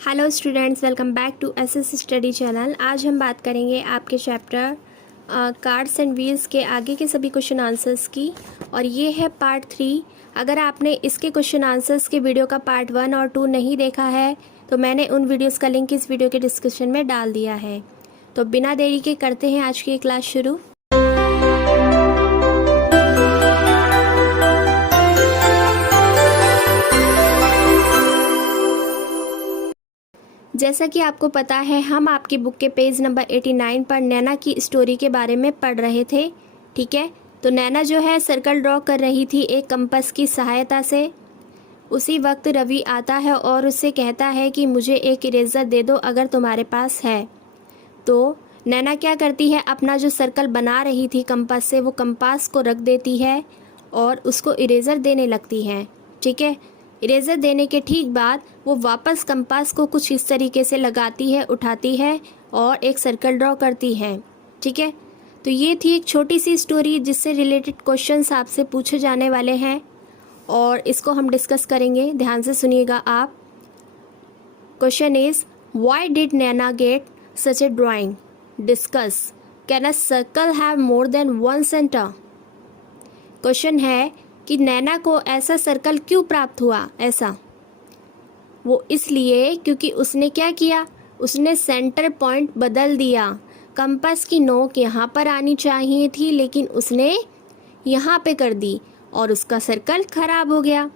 Hello students, welcome back to SS study channel. आज हम बात करेंगे आपके चैप्टर कार्ड्स एंड व्हील्स के आगे के सभी क्वेश्चन आंसर्स की, और ये है पार्ट 3। अगर आपने इसके क्वेश्चन आंसर्स के वीडियो का पार्ट 1 और 2 नहीं देखा है तो मैंने उन वीडियोस का लिंक इस वीडियो के डिस्क्रिप्शन में डाल दिया है। तो बिना देरी के करते हैं आज की क्लास शुरू। जैसा कि आपको पता है, हम आपकी बुक के पेज नंबर 89 पर नैना की स्टोरी के बारे में पढ़ रहे थे। ठीक है, तो नैना जो है सर्कल ड्रॉ कर रही थी एक कंपास की सहायता से। उसी वक्त रवि आता है और उससे कहता है कि मुझे एक इरेज़र दे दो अगर तुम्हारे पास है। तो नैना क्या करती है, अपना जो सर्कल बना रही थी कंपास से, वो कंपास को रख देती है और उसको इरेज़र देने लगती है। ठीक है, इरेज़र देने के ठीक बाद वो वापस कंपास को कुछ इस तरीके से लगाती है, उठाती है और एक सर्कल ड्रॉ करती है। ठीक है, तो ये थी एक छोटी सी स्टोरी जिससे रिलेटेड क्वेश्चंस आपसे पूछे जाने वाले हैं और इसको हम डिस्कस करेंगे। ध्यान से सुनिएगा आप। Question is, why did Naina get such a drawing? Discuss, can a circle have more than one centre? Question है कि नैना को ऐसा सर्कल क्यों प्राप्त हुआ? ऐसा वो इसलिए क्योंकि उसने क्या किया, उसने सेंटर पॉइंट बदल दिया। कंपास की नोक यहाँ पर आनी चाहिए थी लेकिन उसने यहाँ पे कर दी और उसका सर्कल खराब हो गया।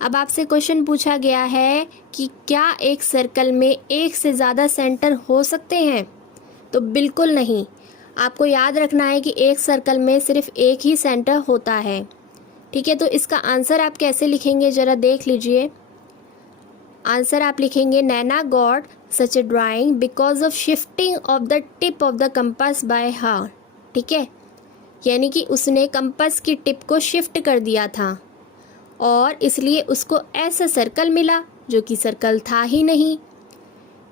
अब आपसे क्वेश्चन पूछा गया है कि क्या एक सर्कल में एक से ज़्यादा सेंटर हो सकते हैं? तो बिल्कुल नहीं। आपको याद रखना है कि एक सर्कल में सिर्फ एक ही सेंटर होता है। ठीक है, तो इसका आंसर आप कैसे लिखेंगे ज़रा देख लीजिए। आंसर आप लिखेंगे, Naina got such a drawing because of shifting of the tip of the compass by her. ठीक है, यानी कि उसने कंपास की टिप को शिफ्ट कर दिया था और इसलिए उसको ऐसा सर्कल मिला जो कि सर्कल था ही नहीं।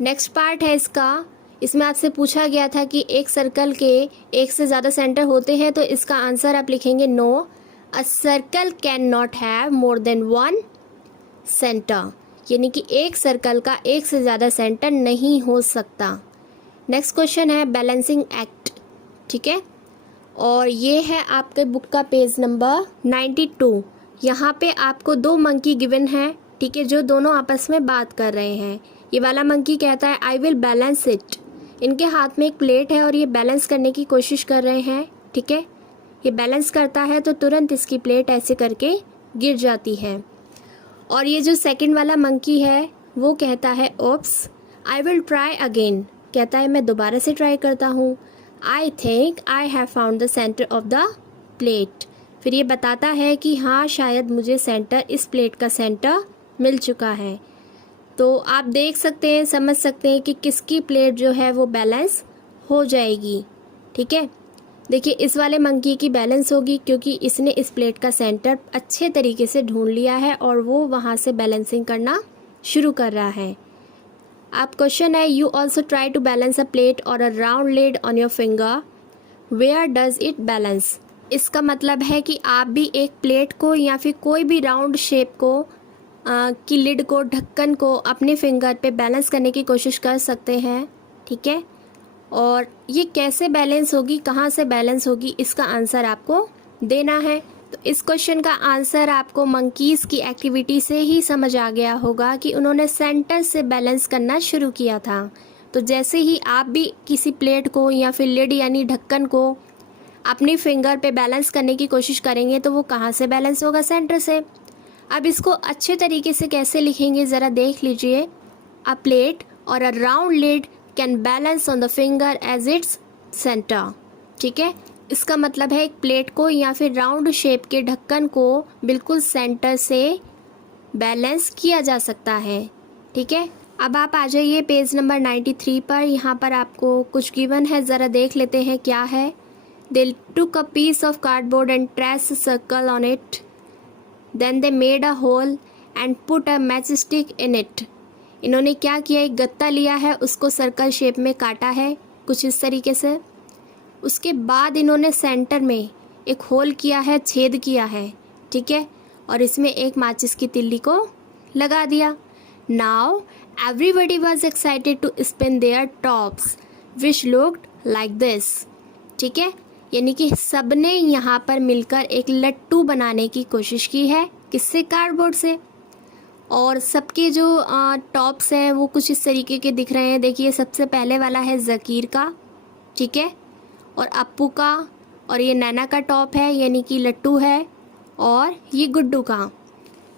नेक्स्ट पार्ट है इसका। इसमें आपसे पूछा गया था कि एक सर्कल के एक से ज़्यादा सेंटर होते हैं, तो इसका आंसर आप लिखेंगे, no, a circle can not have more than one centre, यानी कि एक सर्कल का एक से ज़्यादा सेंटर नहीं हो सकता। नेक्स्ट क्वेश्चन है बैलेंसिंग एक्ट। ठीक है, और ये है आपके बुक का पेज नंबर 92। यहाँ पे आपको दो मंकी गिवन है। ठीक है, जो दोनों आपस में बात कर रहे हैं। ये वाला मंकी कहता है आई विल बैलेंस इट। इनके हाथ में एक प्लेट है और ये बैलेंस करने की कोशिश कर रहे हैं। ठीक है, ये बैलेंस करता है तो तुरंत इसकी प्लेट ऐसे करके गिर जाती है। और ये जो सेकंड वाला मंकी है वो कहता है oops, I will try again. कहता है मैं दोबारा से ट्राई करता हूँ। I think I have found the centre of the plate. फिर ये बताता है कि हाँ, शायद मुझे सेंटर, इस प्लेट का सेंटर मिल चुका है। तो आप देख सकते हैं, समझ सकते हैं कि किसकी प्लेट जो है वो बैलेंस हो जाएगी। ठीक है, देखिए इस वाले मंकी की बैलेंस होगी क्योंकि इसने इस प्लेट का सेंटर अच्छे तरीके से ढूंढ लिया है और वो वहाँ से बैलेंसिंग करना शुरू कर रहा है। आप क्वेश्चन है, you also try to balance a plate और a round lid on your finger, where does it balance? इसका मतलब है कि आप भी एक प्लेट को या फिर कोई भी राउंड शेप को की लिड को, ढक्कन को अपने फिंगर पे बैलेंस करने की कोशिश कर सकते हैं। ठीक है, और ये कैसे बैलेंस होगी, कहाँ से बैलेंस होगी, इसका आंसर आपको देना है। तो इस क्वेश्चन का आंसर आपको मंकीज़ की एक्टिविटी से ही समझ आ गया होगा कि उन्होंने सेंटर से बैलेंस करना शुरू किया था। तो जैसे ही आप भी किसी प्लेट को या फिर लिड यानी ढक्कन को अपनी फिंगर पे बैलेंस करने की कोशिश करेंगे तो वो कहाँ से बैलेंस होगा? सेंटर से। अब इसको अच्छे तरीके से कैसे लिखेंगे ज़रा देख लीजिए। अ प्लेट और a round lid can balance on the finger at its centre. ठीक है, इसका मतलब है एक प्लेट को या फिर राउंड शेप के ढक्कन को बिल्कुल सेंटर से बैलेंस किया जा सकता है। ठीक है, अब आप आ जाइए पेज नंबर 93 पर। यहाँ पर आपको कुछ गिवन है, ज़रा देख लेते हैं क्या है। They took a piece of cardboard and trace a circle on it, then they made a hole and put a match stick in it. इन्होंने क्या किया, एक गत्ता लिया है, उसको सर्कल शेप में काटा है कुछ इस तरीके से। उसके बाद इन्होंने सेंटर में एक होल किया है, छेद किया है। ठीक है, और इसमें एक माचिस की तिल्ली को लगा दिया। Now everybody was excited to spin their tops which looked like this. ठीक है, यानी कि सबने यहाँ पर मिलकर एक लट्टू बनाने की कोशिश की है। किससे? कार्डबोर्ड से। और सबके जो टॉप्स हैं वो कुछ इस तरीके के दिख रहे हैं। देखिए सबसे पहले वाला है ज़कीर का, ठीक है, और अप्पू का, और ये नैना का टॉप है यानी कि लट्टू है, और ये गुड्डू का।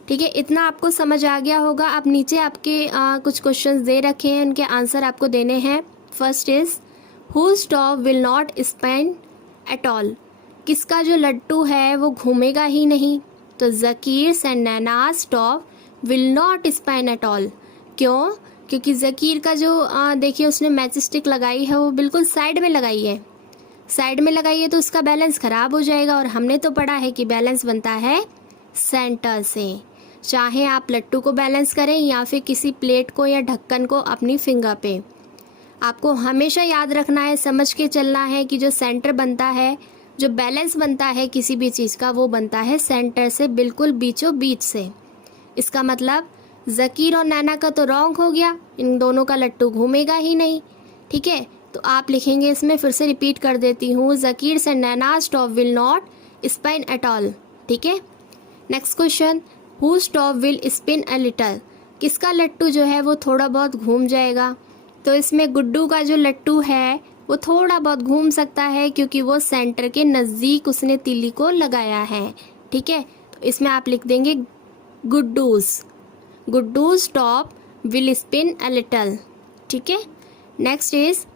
ठीक है, इतना आपको समझ आ गया होगा। अब नीचे आपके कुछ क्वेश्चंस दे रखे हैं, उनके आंसर आपको देने हैं। First is whose top will not spin at all. किसका जो लट्टू है वो घूमेगा ही नहीं? तो Zakir and Naina's top will not spin at all. क्यों? क्योंकि ज़कीर का जो देखिए उसने मैच स्टिक लगाई है वो बिल्कुल साइड में लगाई है। साइड में लगाई है तो उसका बैलेंस ख़राब हो जाएगा, और हमने तो पढ़ा है कि बैलेंस बनता है सेंटर से। चाहे आप लट्टू को बैलेंस करें या फिर किसी प्लेट को या ढक्कन को अपनी फिंगर पे, आपको हमेशा याद रखना है, समझ के चलना है कि जो सेंटर बनता है, जो बैलेंस बनता है किसी भी चीज़ का, वो बनता है सेंटर से, बिल्कुल बीचों बीच से। इसका मतलब ज़कीर और नैना का तो रॉन्ग हो गया, इन दोनों का लट्टू घूमेगा ही नहीं। ठीक है, तो आप लिखेंगे, इसमें फिर से रिपीट कर देती हूँ, Zakir and Naina's top will not spin at all. ठीक है, next question, whose top will spin a little. किसका लट्टू जो है वो थोड़ा बहुत घूम जाएगा? तो इसमें गुड्डू का जो लट्टू है वो थोड़ा बहुत घूम सकता है, क्योंकि वो सेंटर के नज़दीक उसने तीली को लगाया है। ठीक है, तो इसमें आप लिख देंगे Guddu's top will spin a little. ठीक है, next is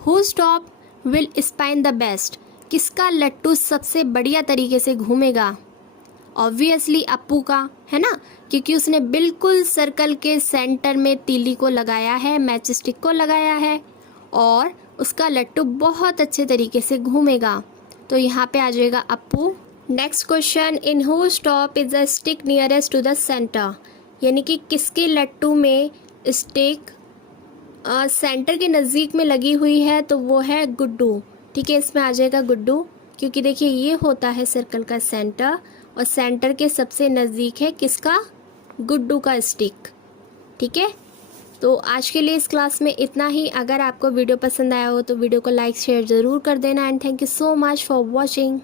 whose top will spin the best. किसका लट्टू सबसे बढ़िया तरीके से घूमेगा? ऑब्वियसली अप्पू का, है ना, क्योंकि उसने बिल्कुल सर्कल के सेंटर में तीली को लगाया है, मैच स्टिक को लगाया है, और उसका लट्टू बहुत अच्छे तरीके से घूमेगा। तो यहाँ पे आ जाएगा Appu. Next question, in whose top is the stick nearest to the centre. यानी कि किसके लट्टू में स्टिक सेंटर के नज़दीक में लगी हुई है? तो वो है गुड्डू। ठीक है, इसमें आ जाएगा गुड्डू, क्योंकि देखिए ये होता है सर्कल का सेंटर, और सेंटर के सबसे नज़दीक है किसका? गुड्डू का स्टिक। ठीक है, तो आज के लिए इस क्लास में इतना ही। अगर आपको वीडियो पसंद आया हो तो वीडियो को लाइक शेयर ज़रूर कर देना, and thank you so much for watching.